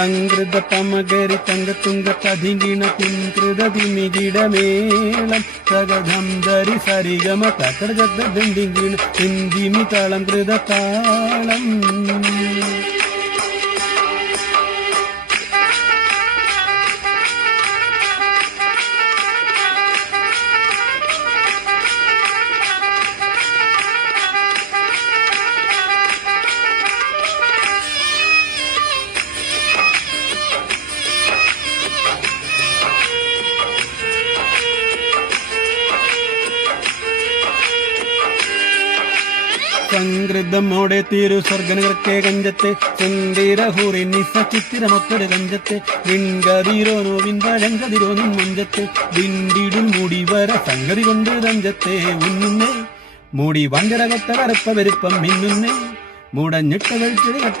സംകൃത പമകരി തങ്കത്തുങ്ക പതിങ്കിണ പിൻകൃത തിമികിടമേളം സഗധം ധരി സരിഗമ തകടജദ്ദിങ്കിണ ഹിന്ദിമി താളം കൃത താളം. സംകൃതമോടെ തിരു സ്വർഗനകർക്കെ കഞ്ചത്തെ ചന്ദിരഹൂറി നിസ ചിത്തിരമൊത്തൊരു കഞ്ചത്തെ വിൺകതിരോനോ വിൻപഴങ്കതിരോനും മുഞ്ചത്തെ വിണ്ടിടും മുടി വര സംഗതി കൊണ്ട് തഞ്ചത്തെ ഉന്നുന്നേ മൂടി വണ്ടിറകത്ത കറുപ്പ വരുപ്പം മിന്നുന്നേ മുടഞ്ഞിട്ട കഴിച്ചത് കട്ട